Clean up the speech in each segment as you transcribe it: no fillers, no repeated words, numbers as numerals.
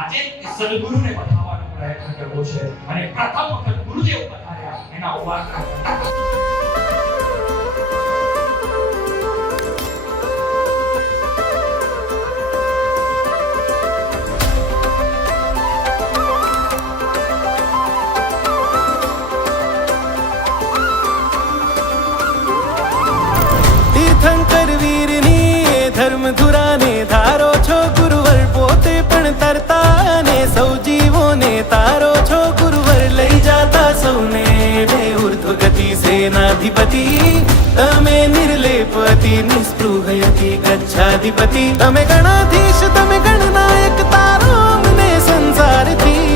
આજે સદગુરુને બતાવવાનો પ્રયત્ન કરવો છે અને પ્રથમ વખત ગુરુદેવ પધાર્યા એના ઉવાચ તીર્થંકર વીરની ધર્મધુરાને ધારો છો ગુરુવર પોતે પણ તરતા ને સૌ જીવોને તારો છો ગુરુવર લઈ જાતા સૌને બે ઉર્ધ્વ ગતિ સેનાધિપતિ તમે નિર્લેપતિ નિસ્પૃહયતિ ગચ્છાધિપતિ તમે ગણાધીશ તમે ગણનાયક તારો અમને સંસારથી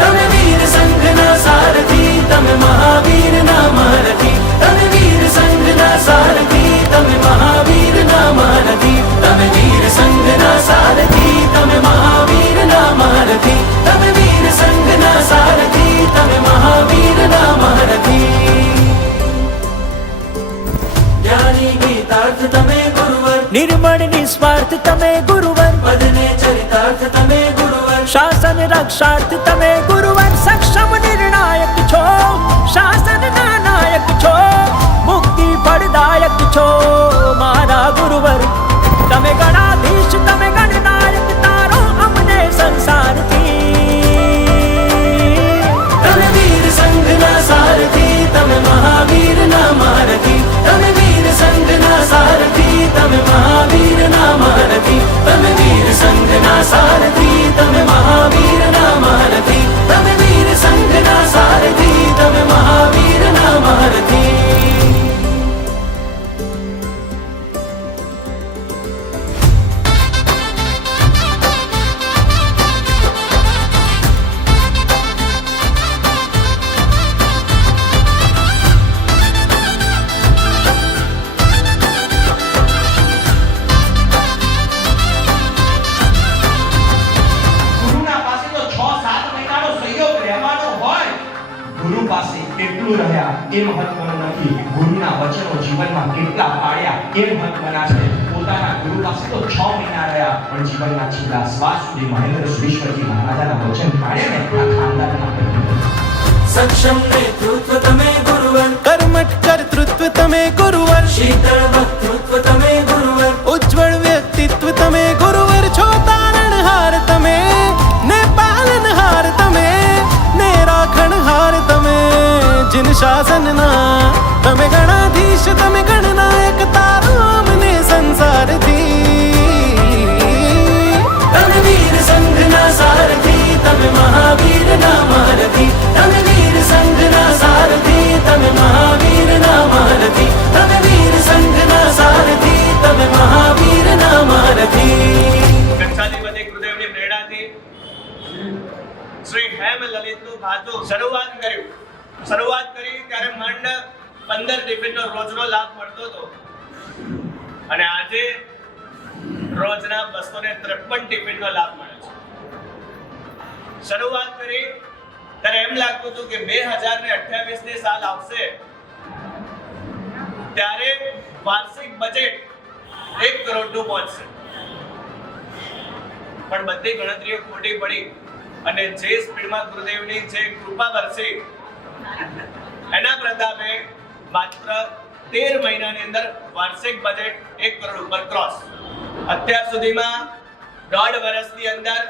તમે વીર સંઘના સારથી તમે મહાવીરના મારથી તમે વીર સંઘના સારથી તમે મહાવીરના મારથી તમે વીર સંઘના સારથી તમે મહાવીરના મારથી તમે વીર સંઘના સારથી તમે મહાવીરના મારથી જ્ઞાની ગીતાર્થ તમે ગુરુવર નિર્મળ નિસ્વાર્થ તમે ગુરુવર પદને ચરિતાર્થ તમે ગુરુવર શાસન રક્ષાર્થ તમે ગુરુવર સક્ષમ નિર્ણાયક છો શાસનના નાયક છો મુક્તિ ફળદાયક છો મારા ગુરુવર તમે ગણાધીશ તમે ગણનાયક તારો અમને સંસારથી તમે વીર સંઘના સારથી તમે મહાવીરના મારથી તમે વીર સંઘના સારથી તમે મહાવીરના મારથી તમે વીર સંઘના સારથી તમે મહાવીરના મારથી તમે વીર સંઘના સારથી તમે મહાવીરના મારથી ગુરુના પાસે તો 6-7 મહિનાનો સંયોગ રહેવાનો હોય. ગુરુ પાસે કેટલું રહ્યા એ મહત્વનું નથી. ગુરુના વચનો જીવનમાં કેટલા પાળ્યા એ મહત્વના છે. પોતાના ગુરુ પાસે તો 6 મહિના રહ્યા પણ જીવનના છેલ્લા શ્વાસ સુધી મહેન્દ્ર સુરેશ્વરજી મહારાજાના વચન પાળ્યા ને આ ખાનદાનના પ્રતિનિધિ. સક્ષમ નેતૃત્વ તમે ગુરુવર કર્મઠ કર્તૃત્વ તમે ગુરુવર શીતળ વક્તૃત્વ તમે ગુરુવર ઉજ્જવળ વ્યક્તિત્વ તમે ગુરુવર છો તારણહાર તમે ને પાલનહાર તમે ને રાખણહાર તમે જિન શાસનના તમે ગણાધીશ તમે ગણનાયક તારો અમને સંસારથી તમે વીર સંઘના સારથી તમે મહાવીરના મારથી તમે વીર સંઘના સારથી તમે મહાવીરના મારથી તમે વીર સંઘના સારથી તમે મહાવીરના મારથી ગચ્છાધિપતિ ગુરુદેવની પ્રેરણાથી શ્રી હેમ લલિતનું ભાતું શરૂઆત કરી ત્યારે માંડ 15 ટિફિનનો રોજનો લાભ મળતો હતો અને આજે રોજના 253 ટિફિનનો લાભ મળે છે. શરૂઆત કરી ત્યારે એમ લાગતું હતું કે 2028 ની સાલ આવશે ત્યારે વાર્ષિક બજેટ 1 કરોડનું પહોંચશે, પણ બધી ગણતરીઓ ખોટી પડી અને જે સ્પીડમાં ગુરુદેવની જે કૃપા વરસી એના પ્રતાપે માત્ર 13 મહિનાની અંદર વાર્ષિક બજેટ 1 કરોડ ઉપર ક્રોસ. અત્યાર સુધીમાં 1.5 વર્ષની અંદર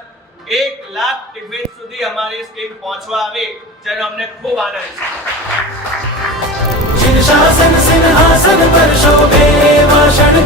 1 લાખ ટિફિન સુધી અમારી સ્કીમ પહોંચવા આવી, જેનો અમને ખૂબ આનંદ છે. શાસન સિંહાસન પર શોભે વાષણ